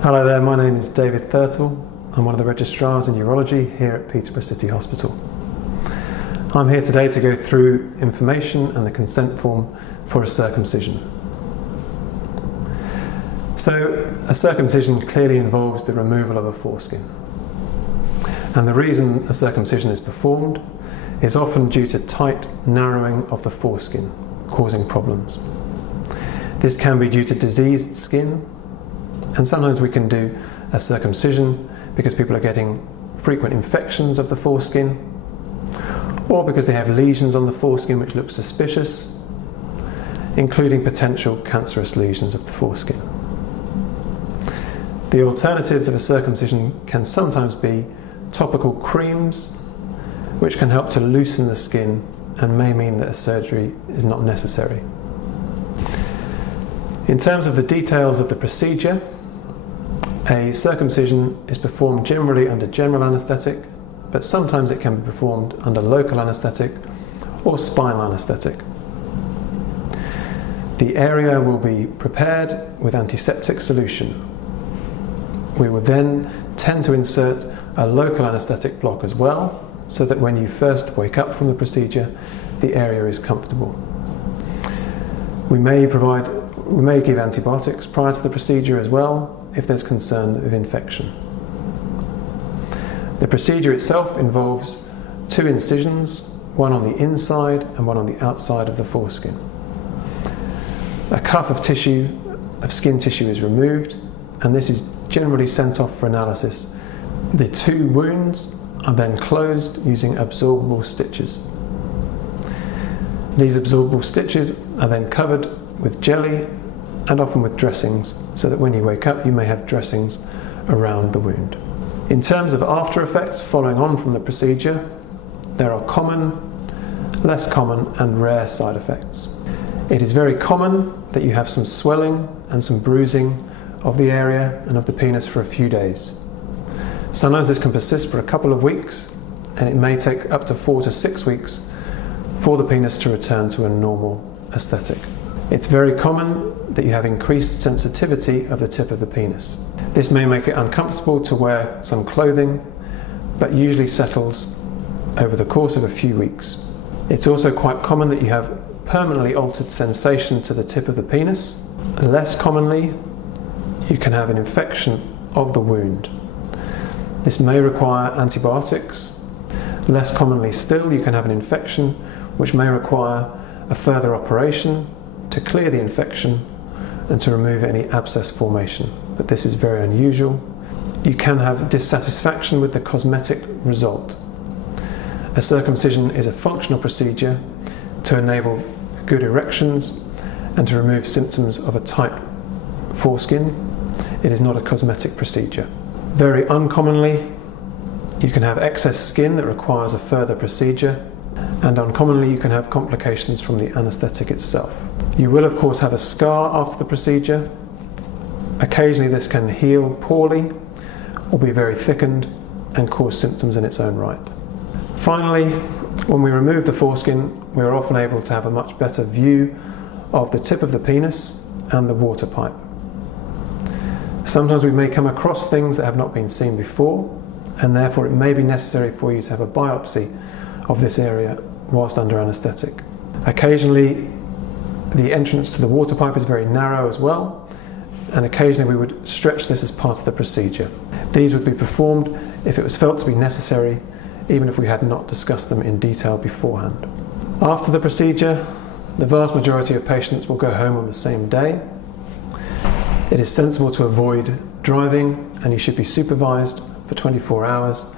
Hello there, my name is David Thurtle. I'm one of the registrars in urology here at Peterborough City Hospital. I'm here today to go through information and the consent form for a circumcision. So, a circumcision clearly involves the removal of a foreskin. And the reason a circumcision is performed is often due to tight narrowing of the foreskin, causing problems. This can be due to diseased skin, and sometimes we can do a circumcision because people are getting frequent infections of the foreskin, or because they have lesions on the foreskin which look suspicious, including potential cancerous lesions of the foreskin. The alternatives of a circumcision can sometimes be topical creams, which can help to loosen the skin and may mean that a surgery is not necessary. In terms of the details of the procedure, a circumcision is performed generally under general anaesthetic, but sometimes it can be performed under local anaesthetic or spinal anaesthetic. The area will be prepared with antiseptic solution. We will then tend to insert a local anaesthetic block as well, so that when you first wake up from the procedure, the area is comfortable. We may give antibiotics prior to the procedure as well, if there's concern of infection. The procedure itself involves 2 incisions, one on the inside and one on the outside of the foreskin. A cuff of skin tissue is removed, and this is generally sent off for analysis. The 2 wounds are then closed using absorbable stitches. These absorbable stitches are then covered with jelly and often with dressings, so that when you wake up you may have dressings around the wound. In terms of after effects following on from the procedure, there are common, less common and rare side effects. It is very common that you have some swelling and some bruising of the area and of the penis for a few days. Sometimes this can persist for a couple of weeks, and it may take up to 4 to 6 weeks for the penis to return to a normal aesthetic. It's very common that you have increased sensitivity of the tip of the penis. This may make it uncomfortable to wear some clothing, but usually settles over the course of a few weeks. It's also quite common that you have permanently altered sensation to the tip of the penis. Less commonly, you can have an infection of the wound. This may require antibiotics. Less commonly still, you can have an infection which may require a further operation to clear the infection and to remove any abscess formation, but this is very unusual. You can have dissatisfaction with the cosmetic result. A circumcision is a functional procedure to enable good erections and to remove symptoms of a tight foreskin. It is not a cosmetic procedure. Very uncommonly, you can have excess skin that requires a further procedure, and uncommonly you can have complications from the anaesthetic itself. You will of course have a scar after the procedure. Occasionally this can heal poorly or be very thickened and cause symptoms in its own right. Finally, when we remove the foreskin, we are often able to have a much better view of the tip of the penis and the water pipe. Sometimes we may come across things that have not been seen before, and therefore it may be necessary for you to have a biopsy of this area whilst under anaesthetic. Occasionally the entrance to the water pipe is very narrow as well, and occasionally we would stretch this as part of the procedure. These would be performed if it was felt to be necessary, even if we had not discussed them in detail beforehand. After the procedure, the vast majority of patients will go home on the same day. It is sensible to avoid driving, and you should be supervised for 24 hours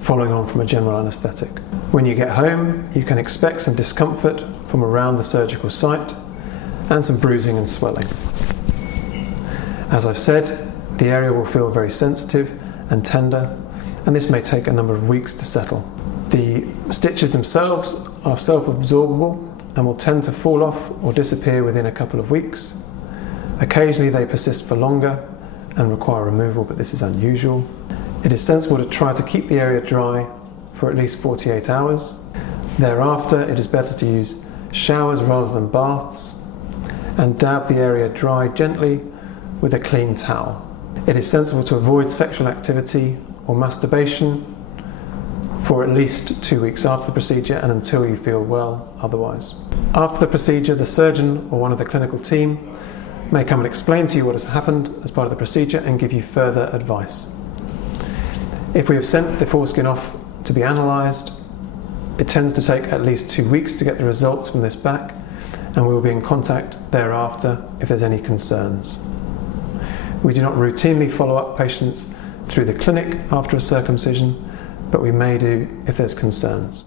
following on from a general anaesthetic. When you get home, you can expect some discomfort from around the surgical site and some bruising and swelling. As I've said, the area will feel very sensitive and tender, and this may take a number of weeks to settle. The stitches themselves are self-absorbable and will tend to fall off or disappear within a couple of weeks. Occasionally they persist for longer and require removal, but this is unusual. It is sensible to try to keep the area dry for at least 48 hours. Thereafter, it is better to use showers rather than baths, and dab the area dry gently with a clean towel. It is sensible to avoid sexual activity or masturbation for at least 2 weeks after the procedure and until you feel well otherwise. After the procedure, the surgeon or one of the clinical team may come and explain to you what has happened as part of the procedure and give you further advice. If we have sent the foreskin off to be analysed, it tends to take at least 2 weeks to get the results from this back, and we will be in contact thereafter if there's any concerns. We do not routinely follow up patients through the clinic after a circumcision, but we may do if there's concerns.